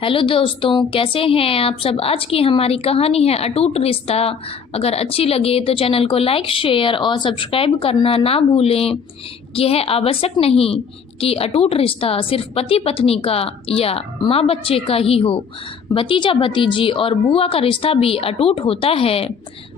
Hello दोस्तों, कैसे हैं आप सब। आज की हमारी कहानी है अटूट रिश्ता। अगर अच्छी लगे तो चैनल को लाइक, शेयर और सब्सक्राइब करना ना भूलें। यह आवश्यक नहीं कि अटूट रिश्ता सिर्फ पति पत्नी का या माँ बच्चे का ही हो। भतीजा भतीजी और बुआ का रिश्ता भी अटूट होता है।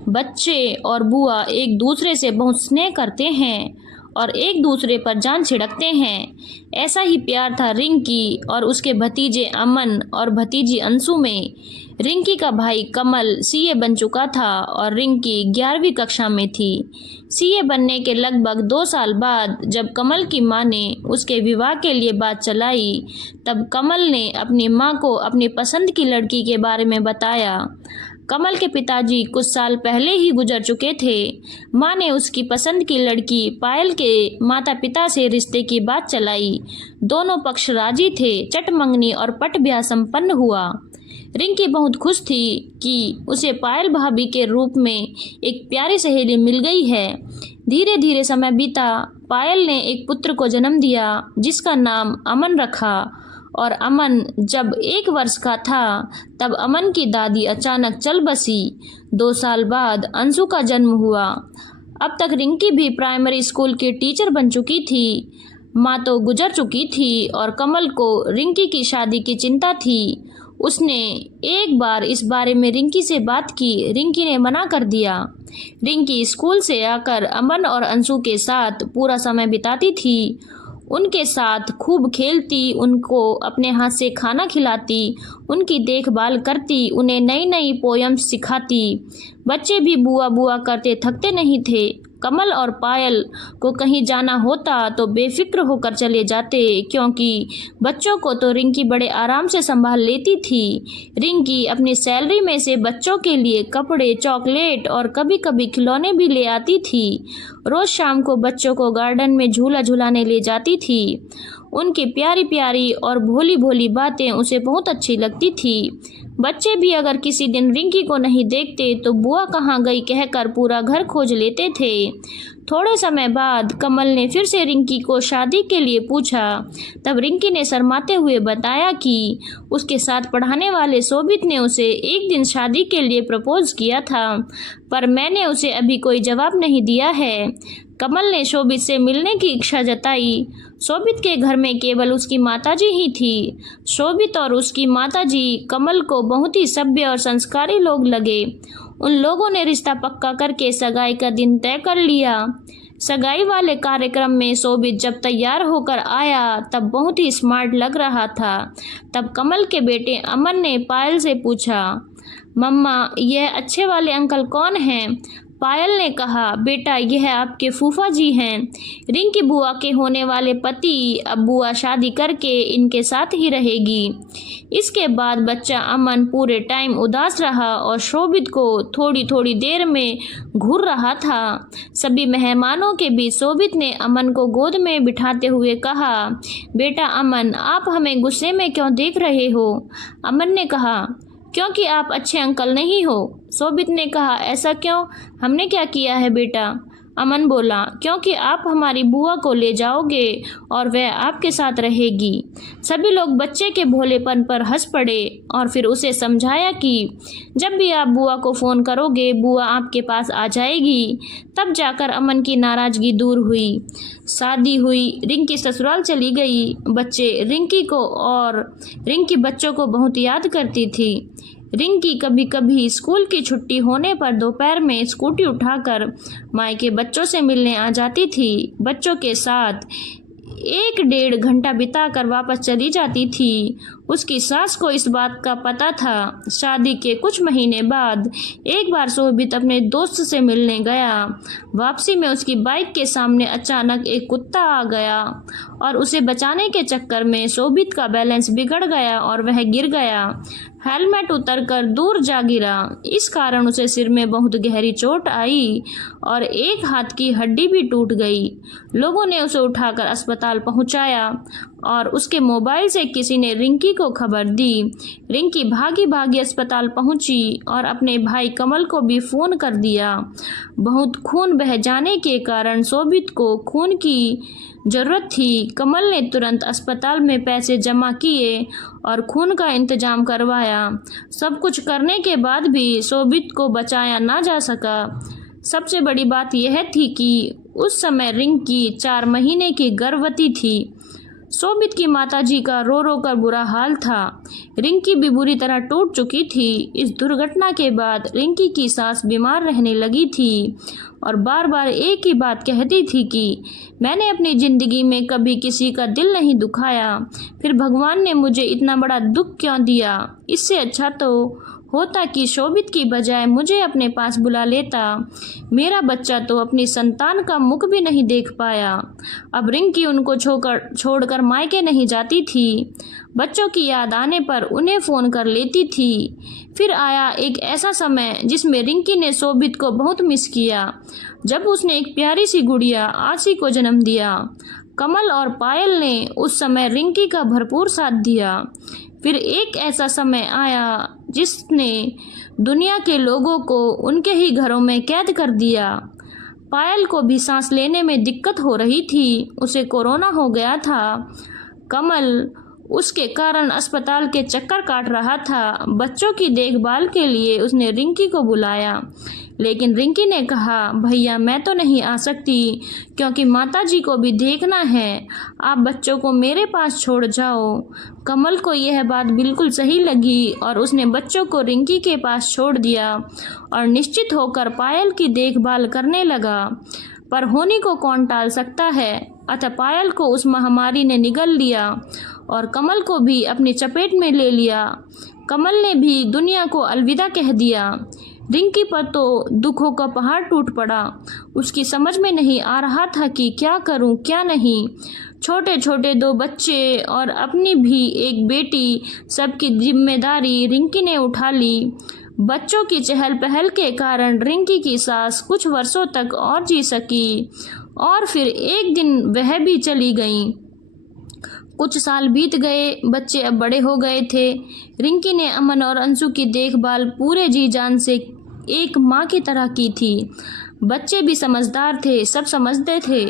बच्चे और बुआ एक दूसरे से बहुत स्नेह करते हैं और एक दूसरे पर जान छिड़कते हैं। ऐसा ही प्यार था रिंकी और उसके भतीजे अमन और भतीजी अंशु में। रिंकी का भाई कमल सीए बन चुका था और रिंकी 11वीं कक्षा में थी। सीए बनने के लगभग 2 साल बाद जब कमल की मां ने उसके विवाह के लिए बात चलाई, तब कमल ने अपनी मां को अपनी पसंद की लड़की के बारे में बताया। कमल के पिताजी कुछ साल पहले ही गुजर चुके थे। मां ने उसकी पसंद की लड़की पायल के माता पिता से रिश्ते की बात चलाई। दोनों पक्ष राजी थे। चट मंगनी और पट ब्याह संपन्न हुआ। रिंकी बहुत खुश थी कि उसे पायल भाभी के रूप में एक प्यारी सहेली मिल गई है। धीरे धीरे समय बीता। पायल ने एक पुत्र को जन्म दिया जिसका नाम अमन रखा और अमन जब 1 वर्ष का था तब अमन की दादी अचानक चल बसी। 2 साल बाद अंशु का जन्म हुआ। अब तक रिंकी भी प्राइमरी स्कूल की टीचर बन चुकी थी। माँ तो गुजर चुकी थी और कमल को रिंकी की शादी की चिंता थी। उसने एक बार इस बारे में रिंकी से बात की। रिंकी ने मना कर दिया। रिंकी स्कूल से आकर अमन और अंशु के साथ पूरा समय बिताती थी। उनके साथ खूब खेलती, उनको अपने हाथ से खाना खिलाती, उनकी देखभाल करती, उन्हें नई नई पोयम्स सिखाती। बच्चे भी बुआ बुआ करते थकते नहीं थे। कमल और पायल को कहीं जाना होता तो बेफिक्र होकर चले जाते, क्योंकि बच्चों को तो रिंकी बड़े आराम से संभाल लेती थी। रिंकी अपनी सैलरी में से बच्चों के लिए कपड़े, चॉकलेट और कभी कभी खिलौने भी ले आती थी। रोज शाम को बच्चों को गार्डन में झूला झुलाने ले जाती थी। उनकी प्यारी प्यारी और भोली भोली बातें उसे बहुत अच्छी लगती थी। बच्चे भी अगर किसी दिन रिंकी को नहीं देखते तो बुआ कहाँ गई कहकर पूरा घर खोज लेते थे। थोड़े समय बाद कमल ने फिर से रिंकी को शादी के लिए पूछा। तब रिंकी ने शर्माते हुए बताया कि उसके साथ पढ़ाने वाले शोभित ने उसे एक दिन शादी के लिए प्रपोज किया था, पर मैंने उसे अभी कोई जवाब नहीं दिया है। कमल ने शोभित से मिलने की इच्छा जताई। शोभित के घर में केवल उसकी माताजी ही थी। शोभित और उसकी माताजी कमल को बहुत ही सभ्य और संस्कारी लोग लगे। उन लोगों ने रिश्ता पक्का करके सगाई का दिन तय कर लिया। सगाई वाले कार्यक्रम में शोभित जब तैयार होकर आया तब बहुत ही स्मार्ट लग रहा था। तब कमल के बेटे अमन ने पायल से पूछा, मम्मा यह अच्छे वाले अंकल कौन हैं? पायल ने कहा, बेटा यह आपके फूफा जी हैं, रिंकी बुआ के होने वाले पति। अब बुआ शादी करके इनके साथ ही रहेगी। इसके बाद बच्चा अमन पूरे टाइम उदास रहा और शोभित को थोड़ी थोड़ी देर में घूर रहा था। सभी मेहमानों के बीच शोभित ने अमन को गोद में बिठाते हुए कहा, बेटा अमन आप हमें गुस्से में क्यों देख रहे हो? अमन ने कहा, क्योंकि आप अच्छे अंकल नहीं हो। शोभित ने कहा, ऐसा क्यों? हमने क्या किया है बेटा? अमन बोला, क्योंकि आप हमारी बुआ को ले जाओगे और वह आपके साथ रहेगी। सभी लोग बच्चे के भोलेपन पर हंस पड़े और फिर उसे समझाया कि जब भी आप बुआ को फ़ोन करोगे बुआ आपके पास आ जाएगी। तब जाकर अमन की नाराज़गी दूर हुई। शादी हुई। रिंकी ससुराल चली गई। बच्चे रिंकी को और रिंकी बच्चों को बहुत याद करती थी। रिंकी कभी कभी स्कूल की छुट्टी होने पर दोपहर में स्कूटी उठाकर मायके बच्चों से मिलने आ जाती थी। बच्चों के साथ 1 डेढ़ घंटा बिताकर वापस चली जाती थी। उसकी सास को इस बात का पता था। शादी के कुछ महीने बाद एक बार शोभित अपने दोस्त से मिलने गया। वापसी में उसकी बाइक के सामने अचानक एक कुत्ता आ गया और उसे बचाने के चक्कर में शोभित का बैलेंस बिगड़ गया और वह गिर गया। हेलमेट उतरकर दूर जा गिरा। इस कारण उसे सिर में बहुत गहरी चोट आई और एक हाथ की हड्डी भी टूट गई। लोगों ने उसे उठाकर अस्पताल पहुंचाया। और उसके मोबाइल से किसी ने रिंकी को खबर दी। रिंकी भागी भागी अस्पताल पहुंची और अपने भाई कमल को भी फ़ोन कर दिया। बहुत खून बह जाने के कारण शोभित को खून की ज़रूरत थी। कमल ने तुरंत अस्पताल में पैसे जमा किए और खून का इंतजाम करवाया। सब कुछ करने के बाद भी शोभित को बचाया ना जा सका। सबसे बड़ी बात यह थी कि उस समय रिंकी 4 महीने की गर्भवती थी। शोभित की माताजी का रो रो कर बुरा हाल था। रिंकी भी बुरी तरह टूट चुकी थी। इस दुर्घटना के बाद रिंकी की सास बीमार रहने लगी थी और बार बार एक ही बात कहती थी कि मैंने अपनी ज़िंदगी में कभी किसी का दिल नहीं दुखाया, फिर भगवान ने मुझे इतना बड़ा दुख क्यों दिया। इससे अच्छा तो होता कि शोभित की बजाय मुझे अपने पास बुला लेता। मेरा बच्चा तो अपनी संतान का मुख भी नहीं देख पाया। अब रिंकी उनको छोड़कर मायके नहीं जाती थी। बच्चों की याद आने पर उन्हें फ़ोन कर लेती थी। फिर आया एक ऐसा समय जिसमें रिंकी ने शोभित को बहुत मिस किया, जब उसने एक प्यारी सी गुड़िया आशी को जन्म दिया। कमल और पायल ने उस समय रिंकी का भरपूर साथ दिया। फिर एक ऐसा समय आया जिसने दुनिया के लोगों को उनके ही घरों में कैद कर दिया। पायल को भी सांस लेने में दिक्कत हो रही थी। उसे कोरोना हो गया था। कमल उसके कारण अस्पताल के चक्कर काट रहा था। बच्चों की देखभाल के लिए उसने रिंकी को बुलाया, लेकिन रिंकी ने कहा, भैया मैं तो नहीं आ सकती क्योंकि माताजी को भी देखना है। आप बच्चों को मेरे पास छोड़ जाओ। कमल को यह बात बिल्कुल सही लगी और उसने बच्चों को रिंकी के पास छोड़ दिया और निश्चित होकर पायल की देखभाल करने लगा। पर होनी को कौन टाल सकता है। अतः पायल को उस महामारी ने निगल लिया और कमल को भी अपनी चपेट में ले लिया। कमल ने भी दुनिया को अलविदा कह दिया। रिंकी पर तो दुखों का पहाड़ टूट पड़ा। उसकी समझ में नहीं आ रहा था कि क्या करूं क्या नहीं। छोटे छोटे 2 बच्चे और अपनी भी एक बेटी, सबकी जिम्मेदारी रिंकी ने उठा ली। बच्चों की चहल पहल के कारण रिंकी की सास कुछ वर्षों तक और जी सकी और फिर एक दिन वह भी चली गई। कुछ साल बीत गए। बच्चे अब बड़े हो गए थे। रिंकी ने अमन और अंशु की देखभाल पूरे जी जान से एक माँ की तरह की थी। बच्चे भी समझदार थे, सब समझते थे।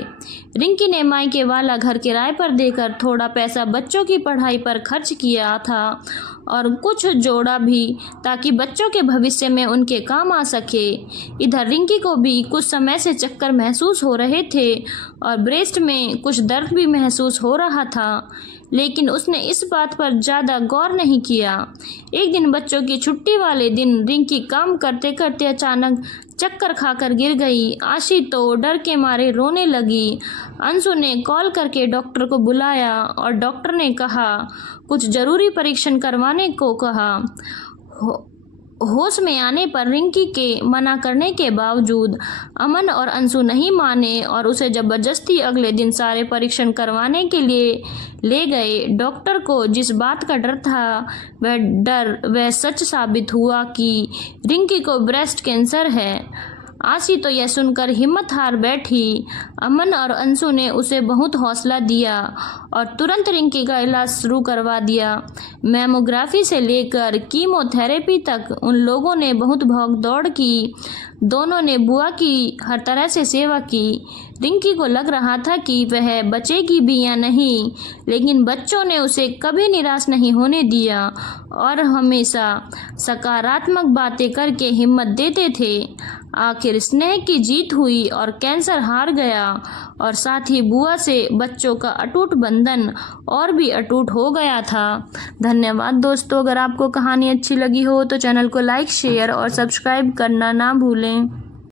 रिंकी ने मायके वाला घर किराए पर देकर थोड़ा पैसा बच्चों की पढ़ाई पर खर्च किया था और कुछ जोड़ा भी ताकि बच्चों के भविष्य में उनके काम आ सके। इधर रिंकी को भी कुछ समय से चक्कर महसूस हो रहे थे और ब्रेस्ट में कुछ दर्द भी महसूस हो रहा था, लेकिन उसने इस बात पर ज़्यादा गौर नहीं किया। एक दिन बच्चों की छुट्टी वाले दिन रिंकी काम करते करते अचानक चक्कर खाकर गिर गई। आशी तो डर के मारे रोने लगी। अंशु ने कॉल करके डॉक्टर को बुलाया और डॉक्टर ने कहा, कुछ ज़रूरी परीक्षण करवाने को कहा। होश में आने पर रिंकी के मना करने के बावजूद अमन और अंशु नहीं माने और उसे ज़बरदस्ती अगले दिन सारे परीक्षण करवाने के लिए ले गए। डॉक्टर को जिस बात का डर था वह सच साबित हुआ कि रिंकी को ब्रेस्ट कैंसर है। आशी तो यह सुनकर हिम्मत हार बैठी। अमन और अंशु ने उसे बहुत हौसला दिया और तुरंत रिंकी का इलाज शुरू करवा दिया। मैमोग्राफी से लेकर कीमोथेरेपी तक उन लोगों ने बहुत भाग दौड़ की। दोनों ने बुआ की हर तरह से सेवा की। रिंकी को लग रहा था कि वह बचेगी भी या नहीं, लेकिन बच्चों ने उसे कभी निराश नहीं होने दिया और हमेशा सकारात्मक बातें करके हिम्मत देते थे। आखिर स्नेह की जीत हुई और कैंसर हार गया और साथ ही बुआ से बच्चों का अटूट बंधन और भी अटूट हो गया था। धन्यवाद दोस्तों। अगर आपको कहानी अच्छी लगी हो तो चैनल को लाइक, शेयर और सब्सक्राइब करना ना भूलें।